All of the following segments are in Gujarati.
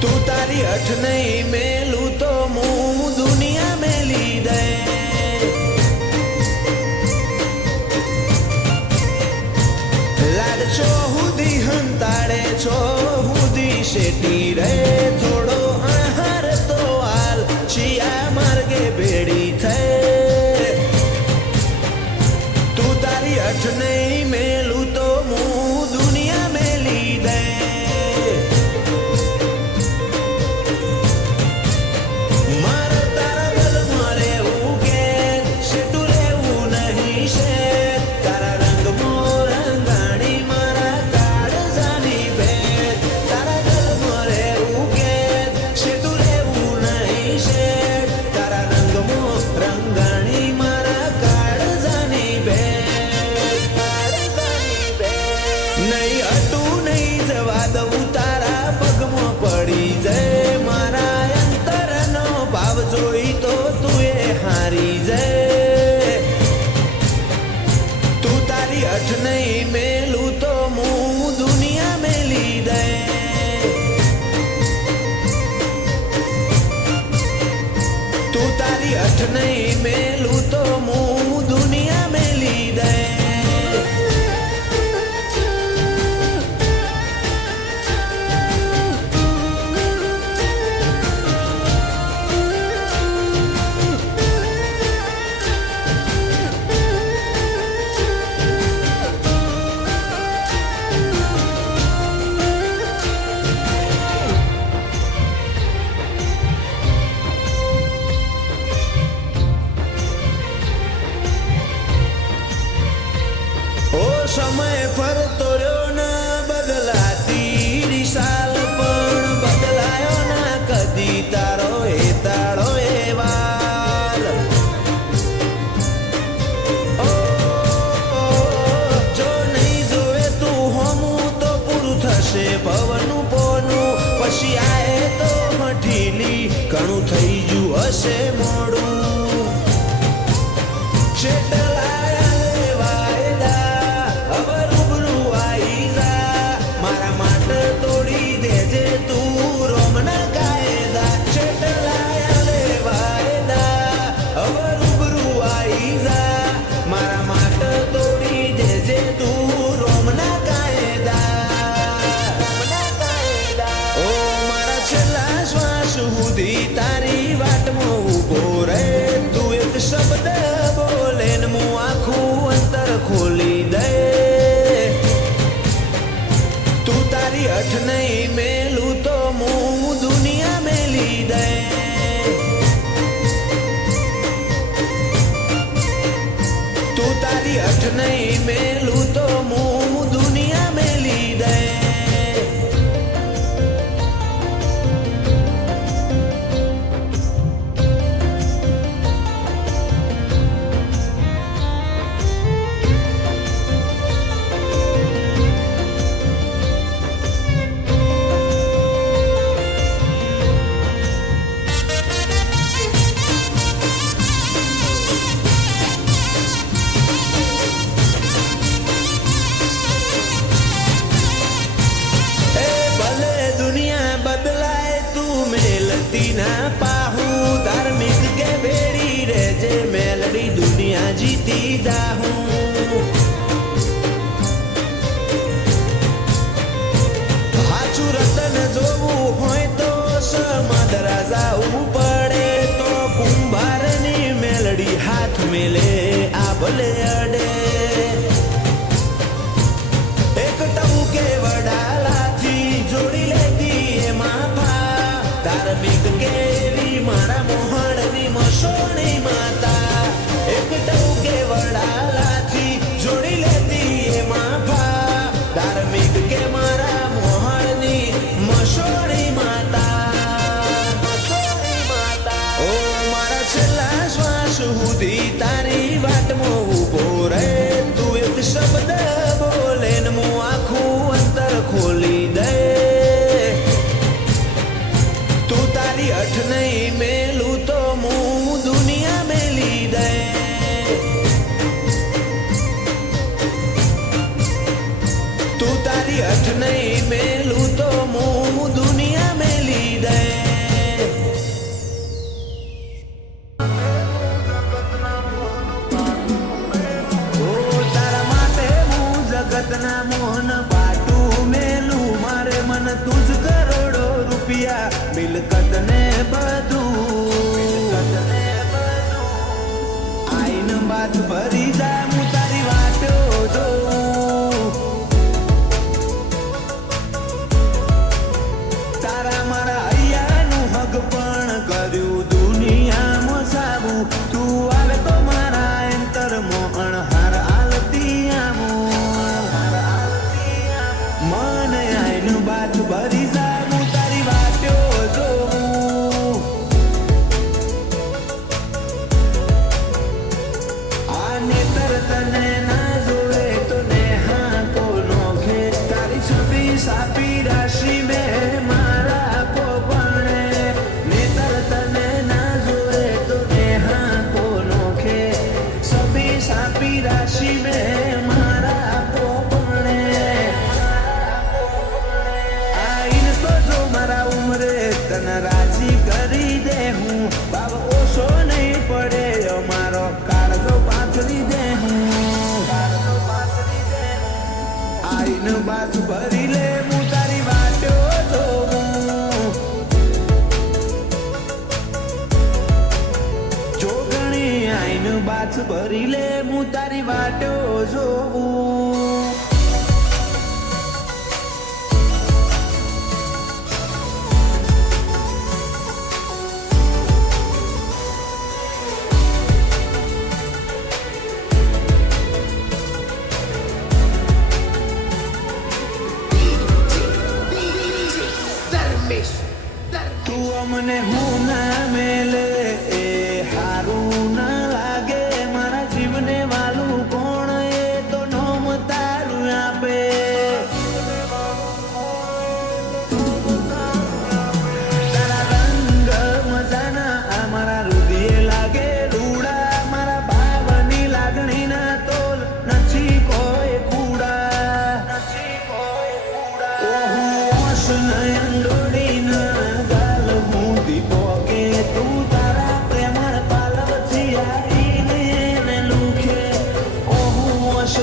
તું તારી અઠ નહીં મેલું તો હું દુનિયા મેલી દે લાડ છો હુદી હંતાડે છો હુદી શેટી રે થોડો આહાર તો હાલ ચિયા માર્ગે ભેડી થઈ તું તારી અઠ નહીં મેલું તો હું દુનિયા મેલી દે મારે તારા ગલમાં રહેવું કે શેઠું રહેવું નહીં શેઠ તારા રંગમાં રંગાણી મારા કાળજાની ભેટ તારા ગલમાં રહેવું કે શેઠું રહેવું નહીં શેઠ તારા રંગમાં રંગાણી મારા કાળજાની ભેટ નહીં હતું નહીં જવા દઉં તારા પગમાં પડી જાય મારા અંતરનો ભાવ જોઈ તો તું એ હારી જાય તું તારી અઠ નહીં મેલું તો હું દુનિયા મેલી દે તું તારી અઠ નહીં મેલું તો હું દુનિયા મેલી દે ઓ સમય ફરતો રહ્યો ના બદલાતી દિશાલ પણ બદલાયો ના કદી તારો એ તાળો એ વાલ ઓ જો નહીં જોવે તું હોમું તો પૂરું થશે ભવનું પોનું પછી આએ તો મઠીલી ઘણું થઈ ગયું હશે મોડું તારી વાટમાં ઊભો રે તું એક શબ્દ બોલે ને હું આખું અંતર ખોલી દે તું તારી અઠ નહીં મેલું તો હું દુનિયા મેલી દે તું તારી અઠ નહીં મેલું તો હું દુનિયા મેલી દે ના પાહું ધાર્મિક કે ભેડી રેજે મેલડી દુનિયા જીતી જાહું હાચું રતન જોવું હોય તો સમદરા જાવું પડે તો કુંભારની મેલડી હાથ મેલે આ ભલે અડે એક ટમકે વડાલાથી જોડી લેતી એમાં ધાર્મિક કેવી મારા મોહણની મસોણી માતા એક ટૌકે વડાલાથી જોડી લેતી એમાં ભા ધાર્મિક કે મારા મોહણની મસોણી માતા ઓ મારા છેલ્લા શ્વાસ સુધી તારી વાટમાં ઊભો રહે તું એક શબ્દ બોલે ને હું આખું અંતર ખોલી દે તું તારી અઠ નહીં મેલું તો હું દુનિયા મેલી દે તું તારી અઠ નહીં મેલું તો હું દુનિયા મેલી રૂપિયા મિલકત ને બધું આઈન બાત ભરી જા હું તારી વાટો જોઉં તારા મારા હૈયાનું હક પણ કર્યું દુનિયામાં સાબું તું આવે તો મારા અંતરમાં અણહાર આલતી આમો મને આઈન બાત ભરી જા હું તારી વાટો જોઉં આ નેતર તને ના જોડે તો નેહા કોનો ઘે તારી છબી સાપી રાશિ મેં મારા પોપણે નેતર તને ના જોડે તો નેહા કોનો ઘે છબી સાપી રાશિ મેં મારા પોપણે આઈન તો જો મારા ઉમરે તને રાજી કરી દે હું બાબ ઓછો નહીં પડે અમારો કાળજો પાથરી દે હું આઈન બાત ભરી લે હું તારી વાટો જોઉં જોગણી આઈન બાત ભરી લે હું તારી વાટો જોઉં તું અમને હું ના મેલે એ હારું ના લાગે મારા જીવને વાલું કોણ એ તો નોમ તારું આપે તારા રંગ મજાના આ મારા હૃદય લાગે રૂડા મારા ભાવની લાગણીના તોલ નથી કોઈ કુડા ઓહો નયન ડોળીના ગાલ હું દીપો કે તું તારા પ્રેમળ પાલવથી આવીને એને લુખે ઓહો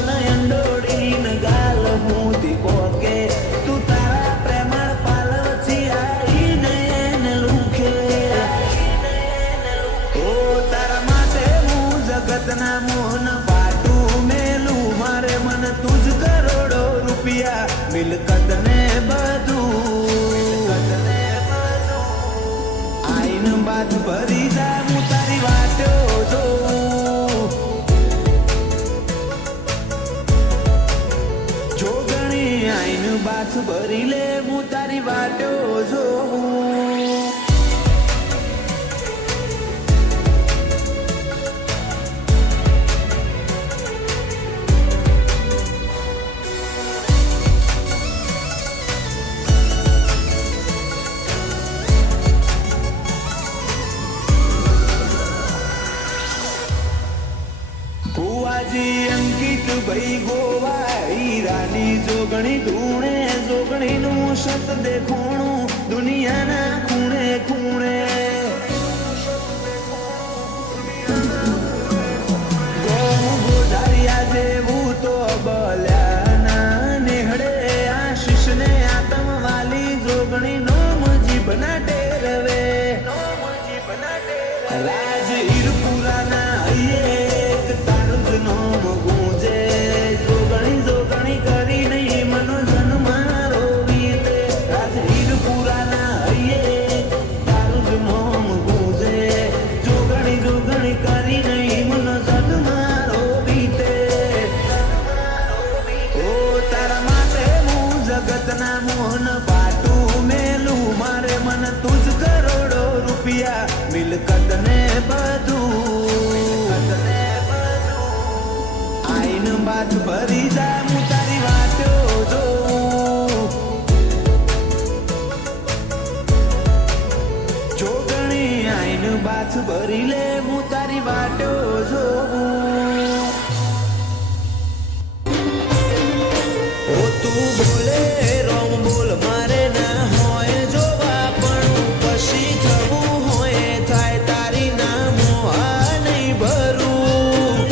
નયન ડોળીના ગાલ હું દીપો કે તું તારા પ્રેમળ પાલવથી આવીને એને લુખે ઓ તારા માટે હું જગતના મોહન પાટું મેલું મારે મન તુજ કરોડો રૂપિયા મિલકત ને બધું આઈન બાત ભરી જા હું તારી વાટો જોઉં જોગણી આઈન બાત ભરી લે હું તારી વાટો જોઉં ભુવાજી અંકિત ભાઈ ગોવા હીરાની જોગણી ધૂણે જોગણીનું સત દેખોણું દુનિયાના ખૂણે ખૂણે ગોધારિયા જેવું તો બલ્યાના નેહડે આશીષને આતમવાલી જોગણી નોમ જીભના ટેરવે રાજ હીરપુરાના હૈયે તારું જ નોમ ગુંજે જોગણી જોગણી કરી નહીં મનો જન્મારો વીતે રાજ હીરપુરાના હૈયે તારું જ નોમ ગુંજે જોગણી જોગણી કરી નહીં મનો જન્મારો વીતે ઓ તારા માટે હું જગતના મોહન પાટું મેલું મારે મન તુજ કરોડો રૂપિયા મિલકત ને બધું આઈન બાત ભરી જા હું તારી વાટો જોઉં જોગણી આઈન બાત ભરી લે હું તારી વાટો જોઉં ઓ તું બોલે રોમ બોલ મારે ના હોય જોવા પણ પછી થવું હોય થાય તારી નામો આ નહીં ભરું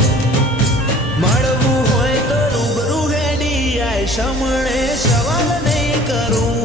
મળવું હોય તો રૂબરૂ હેડી આય સમણે સવાલ નહીં કરું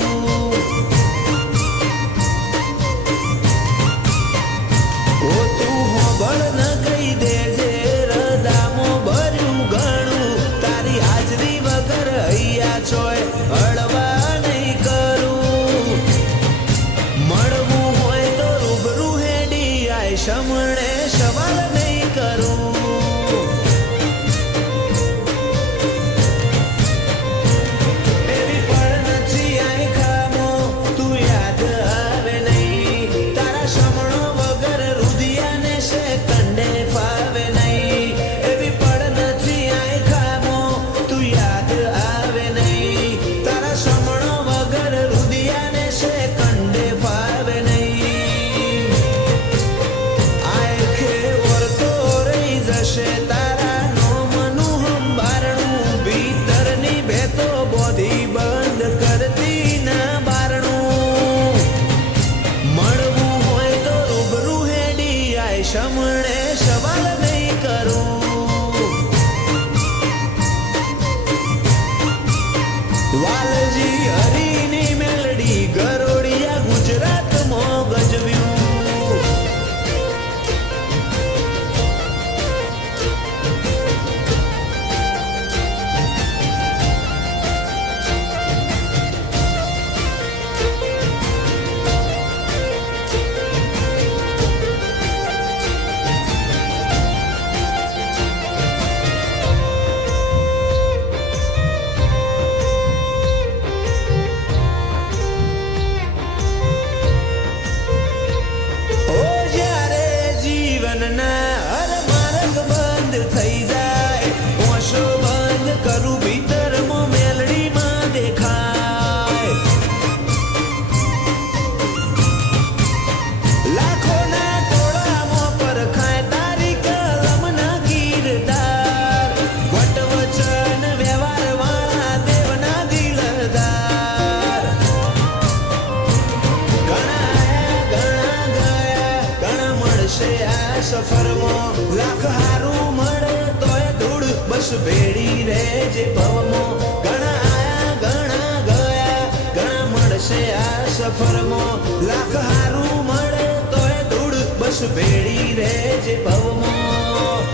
મળશે આ સફરમાં લાખ હારું મળે તોય ધૂળ બસ ભેડી રહેજે ભવમાં ઘણા આયા ઘણા ગયા ઘણા મળશે આ સફરમાં લાખ હારું મળે તોય ધૂળ બસ ભેડી રહેજે ભવમાં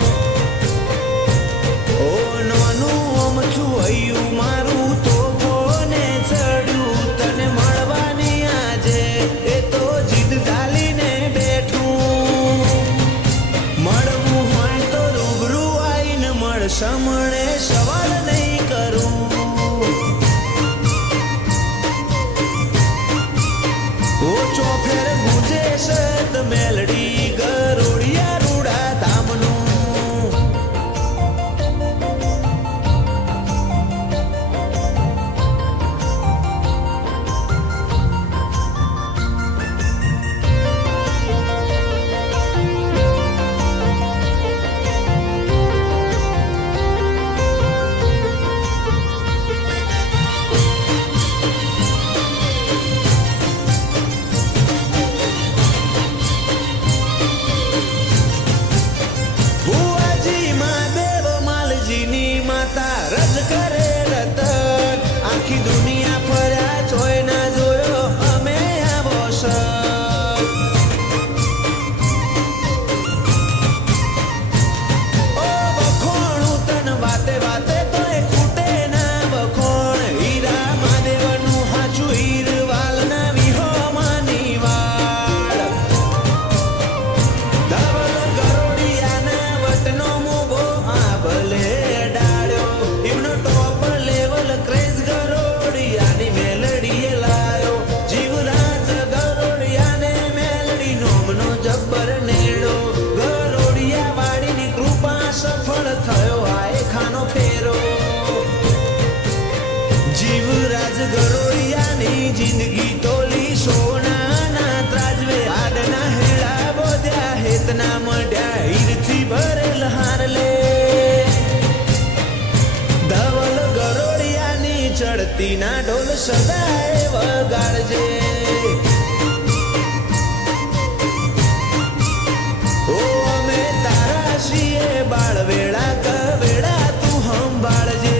ઓ નોનું અમથું હૈયું મારું તો કોને ચડ્યું તને મળવાની આજે એ તો જીદ ચાલીને બેઠું મળવું હોય તો રૂબરૂ આવીને મળે સવાલ નહીં કરું ઓ ચોફેર ગુંજે સત મેલડી ગરોડિયા રૂડા ધામનું રજ કરે રતન આખી દુનિયા ફર્યા જોઈ ના જોયો અમે આવો સર ઓ વખોણું તન વાતે વાતે તો એ ખૂટે ના વખોણ હીરા મહાદેવનું હાચું હીરવાલ ના વિહોમાની વાળ ધવલ ગરોડિયાના વટનો મોભો આ ભલે જીવરાજ ગરોડિયાની જિંદગી તોલી સોનાના ત્રાજવે આડના હેડા બોધ્યા હેતના મઢ્યા હીરથી ભરેલ હારલે ધવલ ગરોડિયાની ચડતી ના ઢોલ સદાય વગાડજે ઓ અમે તારા છીએ બાળવેળા કવેળા તું સંભાળજે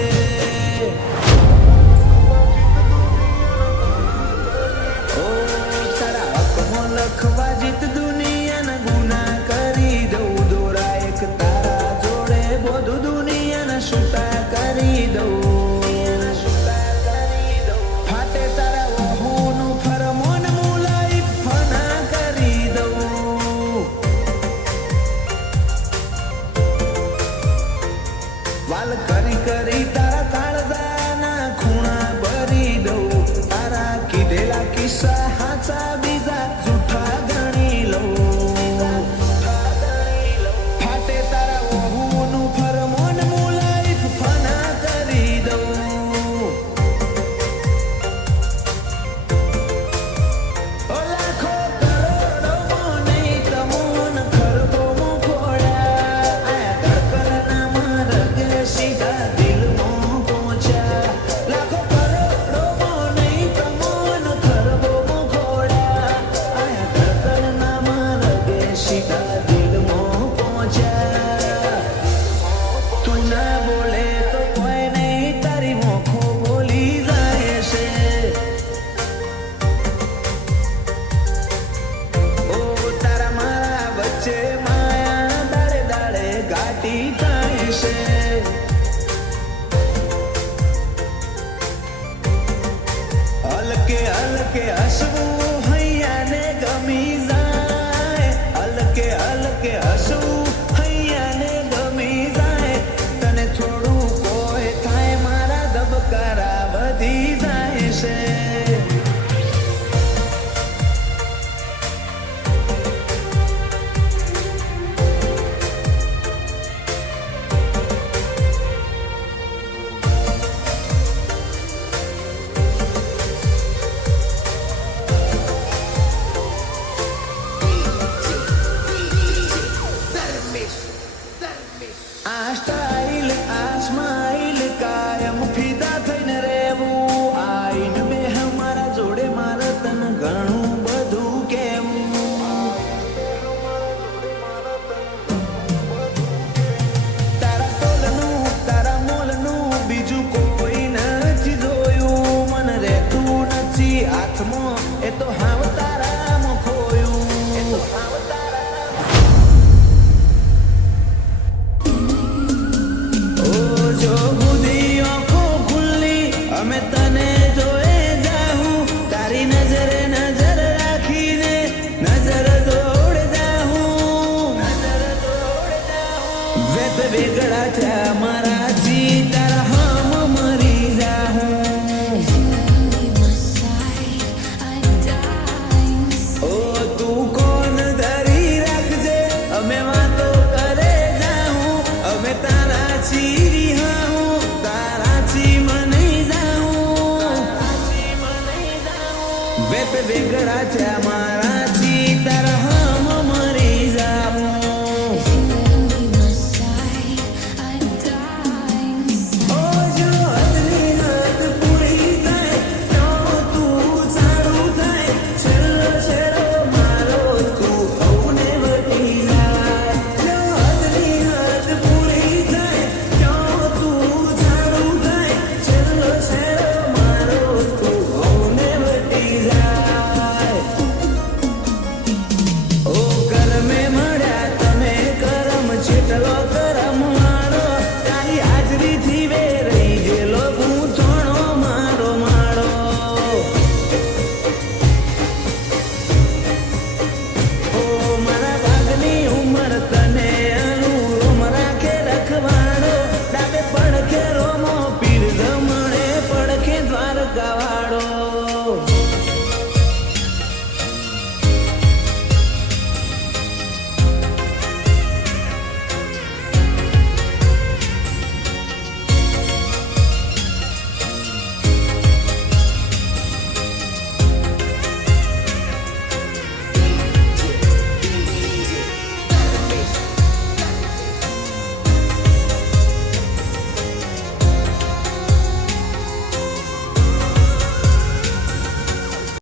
લખવા જીત દુનિયાના ગુના કરી દઉં દોરા એક તારા જોડે બધું દુનિયાના છૂટા કરી દઉં ફાટે તારા વહુનું ફરમોન મુલાઈ ફના કરી દઉં વાલ કરી કરી તારા કાળજાના ખૂણા ભરી દઉં તારા કીધેલા કિસ્સા હાચા બીજા ફાટે તારા વહુનું ફરમોન મુલાઈ ફના કરી દઉં ઓ લાખો કરોડોમાં નહીં તમોન ખરબોમાં ખોડ્યા આયા ધડકનનામાં રગે સીધા દિલમાં પહોંચ્યા લાખો કરોડોમાં નહીં તમોન ખરબોમાં ખોડ્યા આયા ધડકનનામાં રગે સીધા દિલમાં પહોંચ્યા તું ના બોલે તો કોઈ નહીં તારી મોખો બોલી જાય છે ઓ તારા મારા વચ્ચે માયા દાડે દાડે ઘાટી થાય છે હલકે હલકે હસવું હૈયાને ગમી જાય હલકે વેગળા થયા